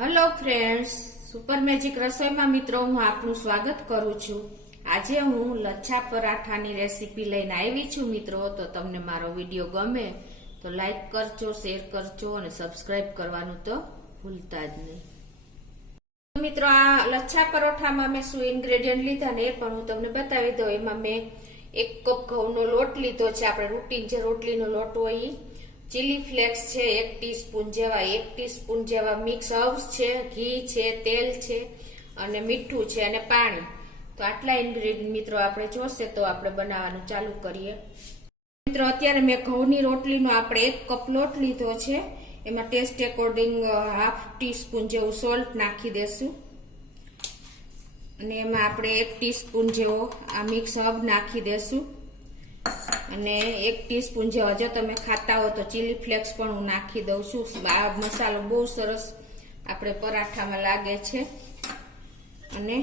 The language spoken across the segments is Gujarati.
હેલો ફ્રેન્ડ્સ, સુપર મેજિક રસોઈમાં મિત્રો હું આપનું સ્વાગત કરું છું। આજે હું લચ્છા પરાઠાની રેસીપી લઈને આવી છું મિત્રો। તો તમને મારો વિડીયો ગમે તો લાઈક કરજો, શેર કરજો અને સબસ્ક્રાઇબ કરવાનું તો ભૂલતા જ નહીં। મિત્રો, આ લચ્છા પરોઠામાં મેં શું ઇન્ગ્રેડિયન્ટ લીધા ને એ પણ હું તમને બતાવી દઉં। એમાં મેં 1 કપ ઘઉંનો લોટ લીધો છે, આપણે રૂટીન જે રોટલીનો લોટ હોય ઈ। ચીલી ફ્લેક્સ છે 1 ટીસ્પૂન જેવા, 1 ટીસ્પૂન જેવા મિક્સ હર્બ્સ છે, ઘી છે, તેલ છે અને મીઠું છે અને પાણી। તો આટલા ઇન્ગ્રેડિયન્ટ મિત્રો આપણે જોશે તો આપણે બનાવવાનું ચાલુ કરીએ। મિત્રો, અત્યારે મેં ઘઉંની રોટલીનો આપણે 1 કપ લોટ લીધો છે, એમાં ટેસ્ટ એકોર્ડિંગ 1/2 ટીસ્પૂન જેવું સોલ્ટ નાખી દેશું અને એમાં આપણે 1 ટીસ્પૂન જેવો આ મિક્સ હર્બ નાખી દેશું અને 1 ટીસ્પૂન જેવા જો તમે ખાતા હો તો ચીલી ફ્લેક્સ પણ હું નાખી દઉં છું। આ મસાલો બહુ સરસ આપણે પરાઠામાં લાગે છે અને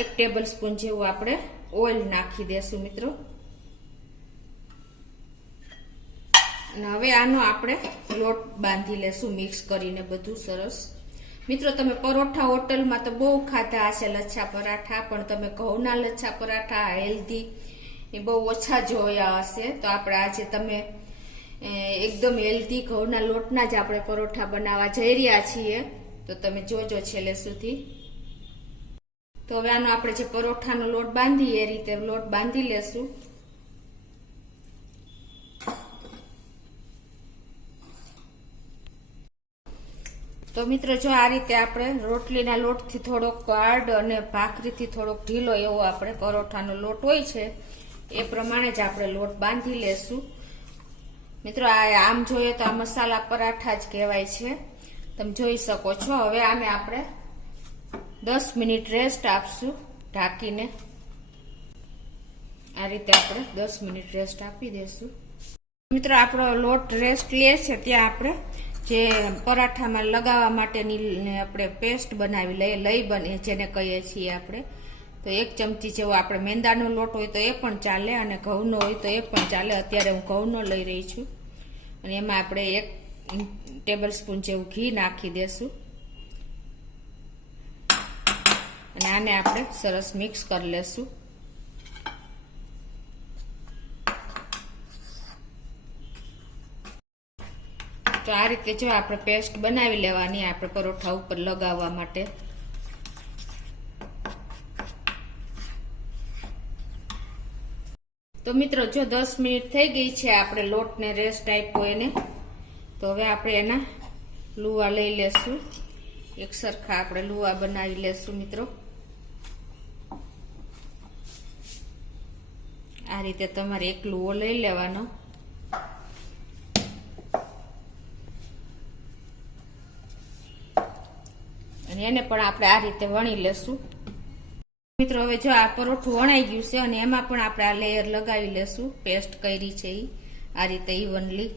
1 ટેબલ સ્પૂન જેવું આપણે ઓઇલ નાખી દેશું મિત્રો। અને હવે આનો આપણે લોટ બાંધી લેશું મિક્સ કરીને બધું સરસ। મિત્રો, તમે પરોઠા હોટલમાં તો બહુ ખાધા હશે લચ્છા પરાઠા, પણ તમે ઘઉંના લચ્છા પરાઠા હેલ્ધી એ બહુ ઓછા જોયા હશે। તો આપણે આજે તમે એકદમ હેલ્ધી ઘઉંના લોટના જ આપણે પરોઠા બનાવવા જઈ રહ્યા છીએ, તો તમે જોજો છેલ્લે સુધી। તો હવે આનો આપણે જે પરોઠાનો લોટ બાંધીએ એ રીતે લોટ બાંધી લેશું। તો મિત્રો, જો આ રીતે આપણે રોટલીના લોટથી થોડોક હાર્ડ અને ભાખરીથી થોડોક ઢીલો એવો આપણે પરોઠાનો લોટ હોય છે એ પ્રમાણે જ આપણે લોટ બાંધી લેશું। મિત્રો, આમ જોઈએ તો આ મસાલા પરાઠા જ કહેવાય છે, તમે જોઈ શકો છો। હવે આને આપણે 10 મિનિટ રેસ્ટ આપશું ઢાંકીને। આ રીતે આપણે 10 મિનિટ રેસ્ટ આપી દેશું। મિત્રો, આપણો લોટ રેસ્ટ લે છે ત્યાં આપણે જે પરાઠામાં લગાવવા માટેની આપણે પેસ્ટ બનાવી લઈએ, લઈ બને જેને કહીએ છીએ આપણે। તો 1 ચમચી જેવો આપણે મેંદાનો લોટ હોય તો એ પણ ચાલે અને ઘઉંનો હોય તો એ પણ ચાલે। અત્યારે હું ઘઉંનો લઈ રહી છું અને એમાં આપણે 1 ટેબલ સ્પૂન જેવું ઘી નાખી દેશું અને આને આપણે સરસ મિક્સ કરી લેશું। તો આ રીતે જો આપણે પેસ્ટ બનાવી લેવાની આપણે પરોઠા ઉપર લગાવવા માટે। તો મિત્રો, જો 10 મિનિટ થઈ ગઈ છે, આપણે લોટને રેસ્ટ આપ્યો એને, તો હવે આપણે એના લુવા લઈ લેશું। એક સરખા આપણે લુવા બનાવી લેશું મિત્રો। આ રીતે તમારે એક લુવો લઈ લેવાનો અને એને પણ આપણે આ રીતે વણી લેશું। મિત્રો, હવે જો આ પરોઠું વણાઈ ગયું છે અને એમાં પણ આપણે આ લેયર લગાવી લેશું, પેસ્ટ કરી છે એ આ રીતે ઇવનલી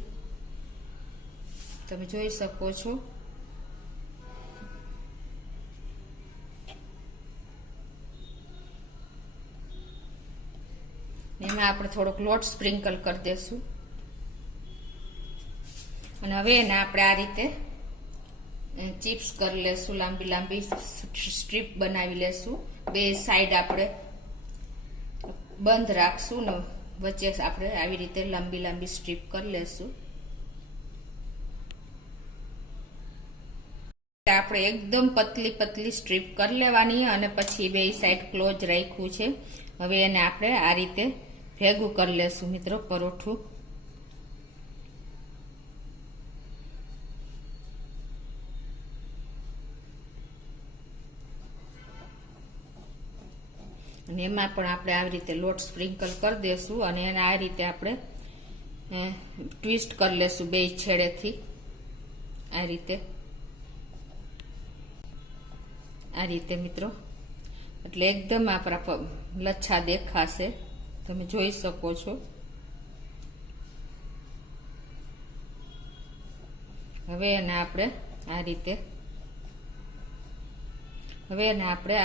તમે જોઈ શકો છો। એમાં આપણે થોડોક લોટ સ્પ્રિંકલ કરી દેશું અને હવે એને આપણે આ રીતે ચિપ્સ કરી લેશું, લાંબી લાંબી સ્ટ્રીપ બનાવી લેશું। 2 સાઈડ આપણે બંધ રાખશું ને વચ્ચે આપણે આવી રીતે લાંબી લાંબી સ્ટ્રીપ કરી લેશું। આપણે એકદમ પતલી પતલી સ્ટ્રીપ કરી લેવાની અને પછી 2 સાઈડ ક્લોઝ રાખ્યું છે। હવે એને આપણે આ રીતે ભેગું કરી લેશું મિત્રો પરોઠું। અને એમાં પણ આપણે આવી રીતે લોટ સ્પ્રિંકલ કરી દેશું અને એને આ રીતે આપણે ટ્વિસ્ટ કરી લેશું 2 છેડેથી આ રીતે મિત્રો, એટલે એકદમ આપણા લચ્છા દેખાશે, તમે જોઈ શકો છો। હવે એને આપણે આ રીતે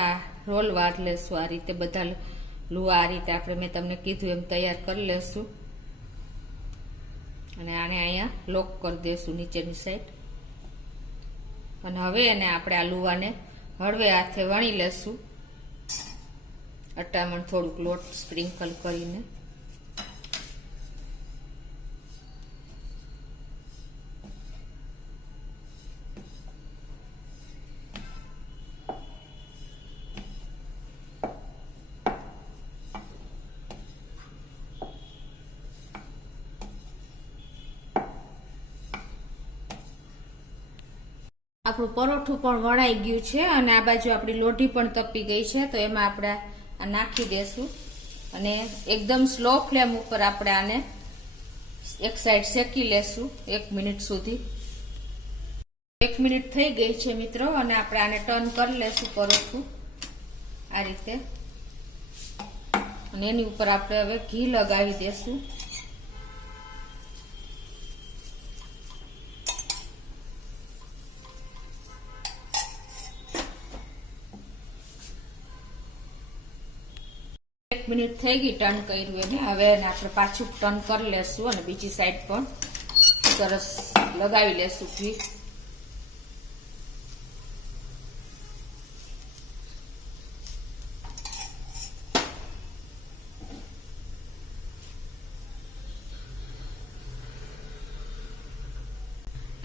આ રોલ વાર લેશું। આ રીતે બધા લુવા આ રીતે આપણે મેં તમને કીધું એમ તૈયાર કરી લેશું અને આને અહીંયા લોક કરી દેશું નીચેની સાઈડ। અને હવે એને આપણે આ લુવાને હળવે હાથે વણી લેશું, અટામણ થોડુંક લોટ સ્પ્રિંકલ કરીને. આપણું પરોઠું પણ વણાઈ ગયું છે અને આ બાજુ આપણી લોઢી પણ તપી ગઈ છે. તો એમાં આપણે આ નાખી દેશું અને એકદમ સ્લો ફ્લેમ ઉપર આપણે આને એક સાઈડ શેકી લેશું 1 મિનિટ સુધી. 1 મિનિટ થઈ ગઈ છે મિત્રો અને આપણે આને ટર્ન કરી લેશું પરોઠું આ રીતે. અને એની ઉપર આપણે હવે ઘી લગાવી દેશું. મિનિટ થઈ ગઈ ટર્ન કર્યું એને. હવે એને આપણે પાછું ટર્ન કરી લેશું અને બીજી સાઈડ પણ સરસ લગાવી લેશું ઘી.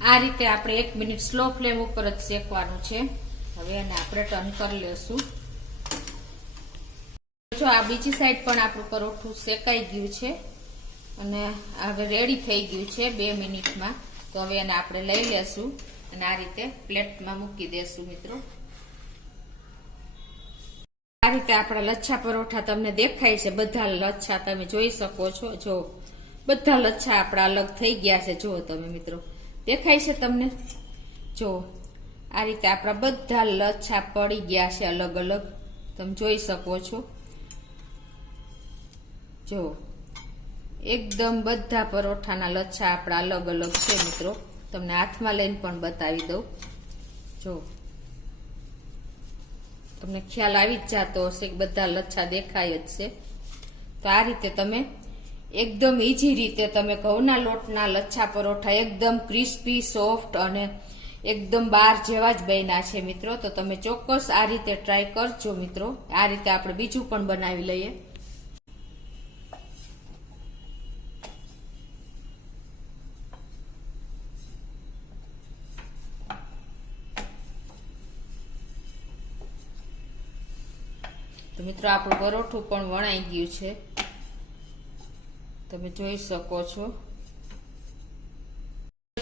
આ રીતે આપણે 1 મિનિટ સ્લો ફ્લેમ ઉપર જ શેકવાનું છે. હવે એને આપણે ટર્ન કરી લેશું. જો આ બીજી સાઈડ પણ આપણું પરોઠું શેકાઈ ગયું છે અને હવે રેડી થઈ ગયું છે 2 મિનિટમાં. તો હવે એને આપણે લઈ લેશું અને આ રીતે પ્લેટમાં મૂકી દેશું મિત્રો. આ રીતે આપણા લચ્છા પરોઠા તમને દેખાય છે. બધા લચ્છા તમે જોઈ શકો છો. જો બધા લચ્છા આપણા અલગ થઈ ગયા છે. જો તમે મિત્રો દેખાય છે તમને. જો આ રીતે આપણા બધા લચ્છા પડી ગયા છે અલગ અલગ, તમે જોઈ શકો છો. જો એકદમ બધા પરોઠાના લચ્છા આપણા અલગ અલગ છે મિત્રો. તમને હાથમાં લઈને પણ બતાવી દઉં. જો તમને ખ્યાલ આવી જ જાતો હશે કે બધા લચ્છા દેખાય જ છે. તો આ રીતે તમે એકદમ ઈઝી રીતે તમે ઘઉંના લોટના લચ્છા પરોઠા એકદમ ક્રિસ્પી સોફ્ટ અને એકદમ બાર જેવા જ બન્યા છે મિત્રો. તો તમે ચોક્કસ આ રીતે ટ્રાય કરજો મિત્રો. આ રીતે આપણે બીજું પણ બનાવી લઈએ. તો મિત્રો આપણું પરોઠું પણ વણાઈ ગયું છે, તમે જોઈ શકો છો.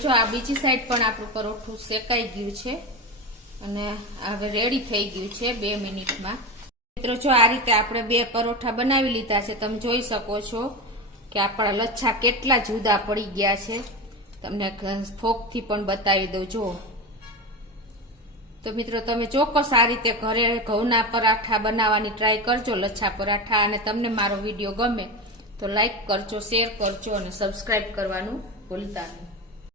જો આ બીજી સાઈડ પણ આપણું પરોઠું શેકાઈ ગયું છે અને હવે રેડી થઈ ગયું છે 2 મિનિટમાં. મિત્રો જો આ રીતે આપણે 2 પરોઠા બનાવી લીધા છે. તમે જોઈ શકો છો કે આપણા લચ્છા કેટલા જુદા પડી ગયા છે. તમને ફોકથી પણ બતાવી દઉં. જો તો મિત્રો તમે ચોક્કસ આ રીતે ઘરે ઘઉંના પરાઠા બનાવવાની ટ્રાય કરજો, લચ્છા પરાઠા. અને તમને મારો વિડીયો ગમે તો લાઈક કરજો, શેર કરજો અને સબસ્ક્રાઈબ કરવાનું ભૂલતા નહીં.